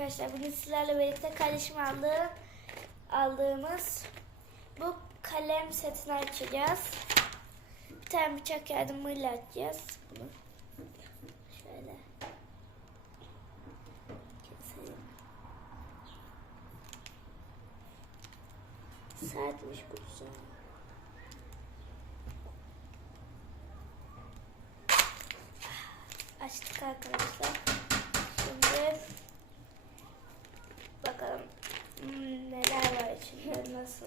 arkadaşlar bugün sizlerle birlikte kardeşim aldığı aldığımız bu kalem setini açacağız. Bir tane bıçak yardımıyla açacağız bunu. Şöyle. Keselim. Sertmiş kutusu. Açtık arkadaşlar. Şimdi bakalım hmm, neler var içinde nasıl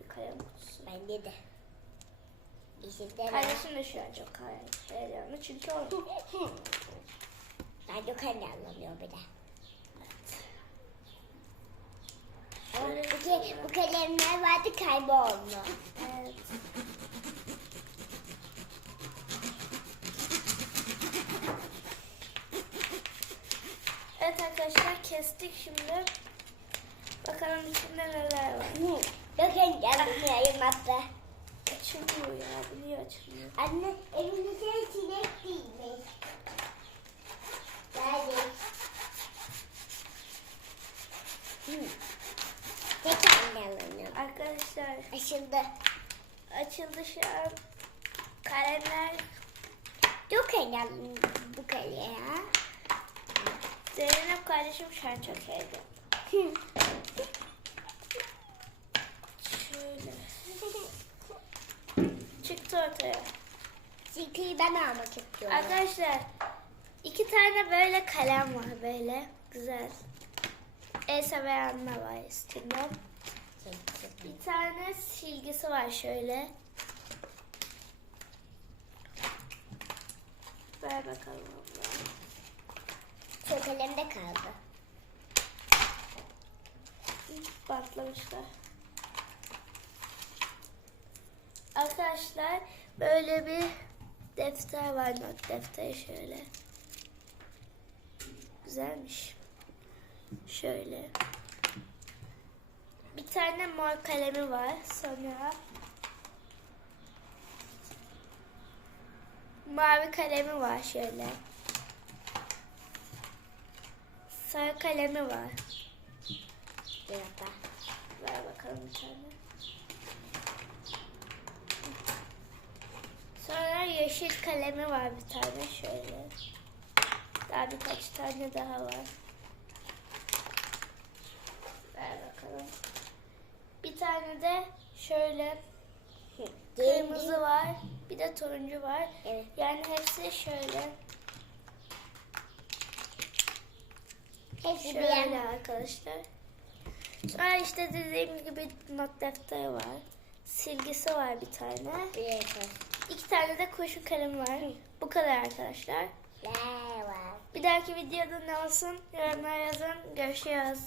bir kalem kutusu. Bende de. Ne? Kardeşim de şu an çok heyecanlı çünkü o de kendi anlamıyor bir de. Ke- bu kalemler vardı kayboldu. Evet. Evet arkadaşlar kestik şimdi. Bakalım içinde neler var. Yok kendi anlamıyorum hatta. Açılmıyor ya. Bu niye açılmıyor? Anne evimizde çilek değilmiş. Geldi. Hı. Tek anlamıyorum. Arkadaşlar Açıldı. açıldı şu an. Kalemler Yok kendi anlamıyorum bu kalem ya. Zeynep kardeşim şu an çok heyecanlı. Hı. Şöyle. Çıktı ortaya. Çünkü ben almak istiyorum. Arkadaşlar iki tane böyle kalem var böyle güzel. Elsa ve Anna var üstünden. Bir tane silgisi var şöyle. Ver bakalım abla. Çok kalemde kaldı. Patlamışlar. Arkadaşlar böyle bir defter var not defteri şöyle. Güzelmiş. Şöyle. Bir tane mor kalemi var. Sonra mavi kalemi var şöyle. Sarı kalemi var. Bir dakika. Ver bakalım bir tane. Sonra yeşil kalemi var bir tane şöyle. Daha birkaç tane daha var. Ver bakalım. Bir tane de şöyle kırmızı var. Bir de turuncu var. Evet. Yani hepsi şöyle. Hepsi Şöyle arkadaşlar. Sonra işte dediğim gibi not defteri var. Silgisi var bir tane. Bir dakika. İki tane de kurşun kalemi var. Bu kadar arkadaşlar. Bir dahaki videoda ne olsun yorumlara yazın. Görüşürüz.